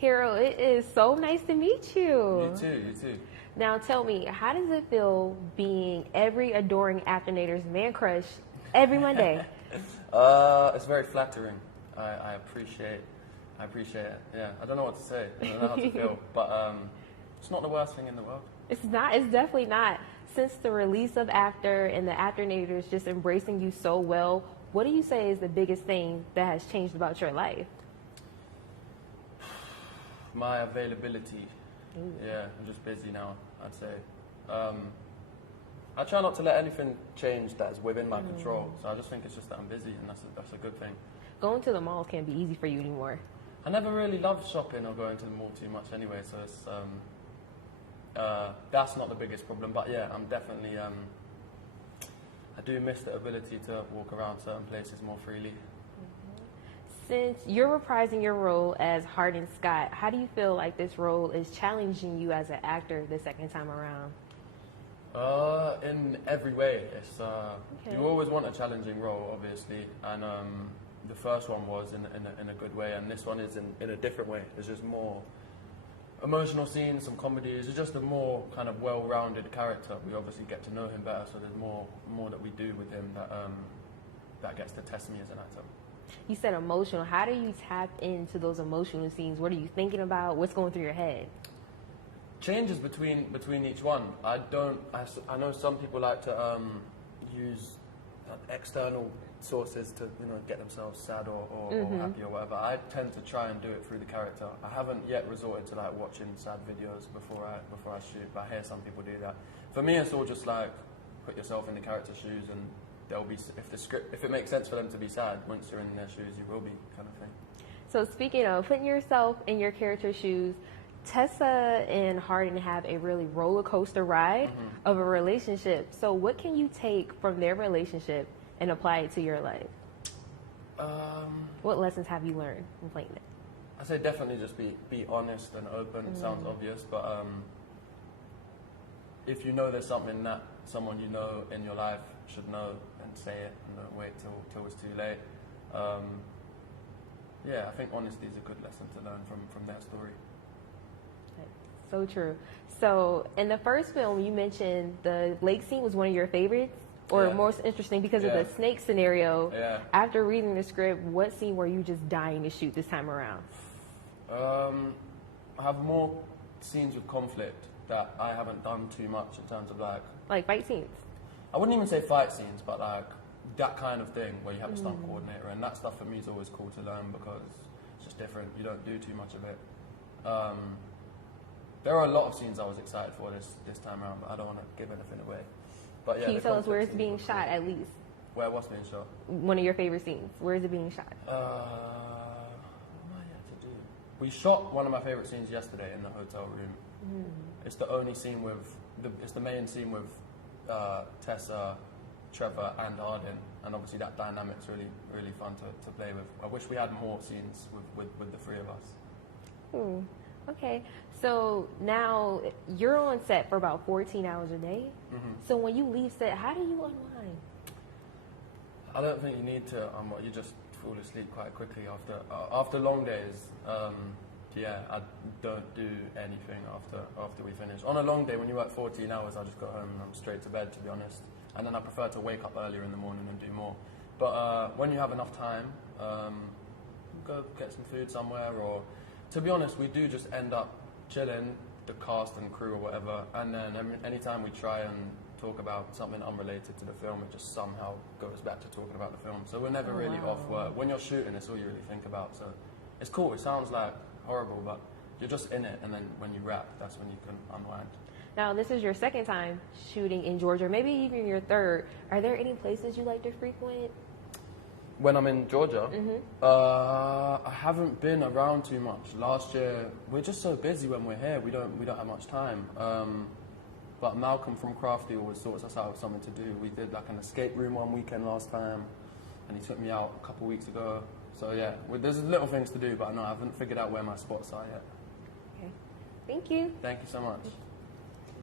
Harold, it is so nice to meet you. You too, you too. Now tell me, how does it feel being every adoring Afternator's man crush every Monday? It's very flattering. I appreciate it. Yeah, I don't know what to say. I don't know how to feel, but it's not the worst thing in the world. It's not. It's definitely not. Since the release of After and the Afternators just embracing you so well, what do you say is the biggest thing that has changed about your life? My availability. Ooh. Yeah, I'm just busy now, I'd say. I try not to let anything change that's within my control, so I just think it's just that I'm busy, and that's a good thing. Going to the malls can't be easy for you anymore. I never really loved shopping or going to the mall too much anyway, so it's, that's not the biggest problem. But yeah, I'm definitely, I do miss the ability to walk around certain places more freely. Since you're reprising your role as Hardin Scott, how do you feel like this role is challenging you as an actor the second time around? In every way. It's you always want a challenging role, obviously, and the first one was in a good way, and this one is in a different way. There's just more emotional scenes, some comedies. It's just a more kind of well-rounded character. We obviously get to know him better, so there's more that we do with him that gets to test me as an actor. You said emotional. How do you tap into those emotional scenes? What are you thinking about? What's going through your head? Changes between each one. I know some people like to use external sources to get themselves sad or happy or whatever. I tend to try and do it through the character. I haven't yet resorted to like watching sad videos before I shoot, but I hear some people do that. For me, it's all just like put yourself in the character's shoes, and they'll be, if it makes sense for them to be sad, once you're in their shoes, you will be, kind of thing. So speaking of putting yourself in your character's shoes, Tessa and Hardin have a really roller coaster ride of a relationship. So what can you take from their relationship and apply it to your life? What lessons have you learned from playing it? I say definitely just be honest and open. It sounds obvious, but if you know there's something that someone you know in your life should know, and say it, and don't wait till it's too late. Yeah, I think honesty is a good lesson to learn from their story. So true. So in the first film, you mentioned the lake scene was one of your favorites, or most interesting because of the snake scenario. Yeah. After reading the script, what scene were you just dying to shoot this time around? I have more scenes with conflict that I haven't done too much in terms of like fight scenes. I wouldn't even say fight scenes, but like that kind of thing where you have a stunt coordinator, and that stuff for me is always cool to learn because it's just different. You don't do too much of it. There are a lot of scenes I was excited for this time around, but I don't want to give anything away. But yeah, can you tell us where it's being shot at least? Where what's being shot? One of your favorite scenes. Where is it being shot? What am I yet to do? We shot one of my favorite scenes yesterday in the hotel room. It's the only scene it's the main scene with Tessa, Trevor, and Hardin, and obviously that dynamic's really fun to play with. I wish we had more scenes with the three of us. Okay, so now you're on set for about 14 hours a day. So when you leave set, how do you unwind? I don't think you need to unwind. You just fall asleep quite quickly after long days. Yeah, I don't do anything after we finish. On a long day, when you work 14 hours, I just go home and I'm straight to bed, to be honest. And then I prefer to wake up earlier in the morning and do more. But when you have enough time, go get some food somewhere, or to be honest, we do just end up chilling, the cast and crew or whatever, and then anytime we try and talk about something unrelated to the film, it just somehow goes back to talking about the film. So we're never really off work. When you're shooting, it's all you really think about. So it's cool. It sounds like horrible, but you're just in it, and then when you wrap, that's when you can unwind. Now, this is your second time shooting in Georgia, maybe even your third. Are there any places you like to frequent? When I'm in Georgia, I haven't been around too much. Last year, we're just so busy when we're here. We don't have much time. But Malcolm from Crafty always sorts us out with something to do. We did like an escape room one weekend last time, and he took me out a couple weeks ago. So yeah, there's little things to do, but no, I haven't figured out where my spots are yet. Okay. Thank you. Thank you so much.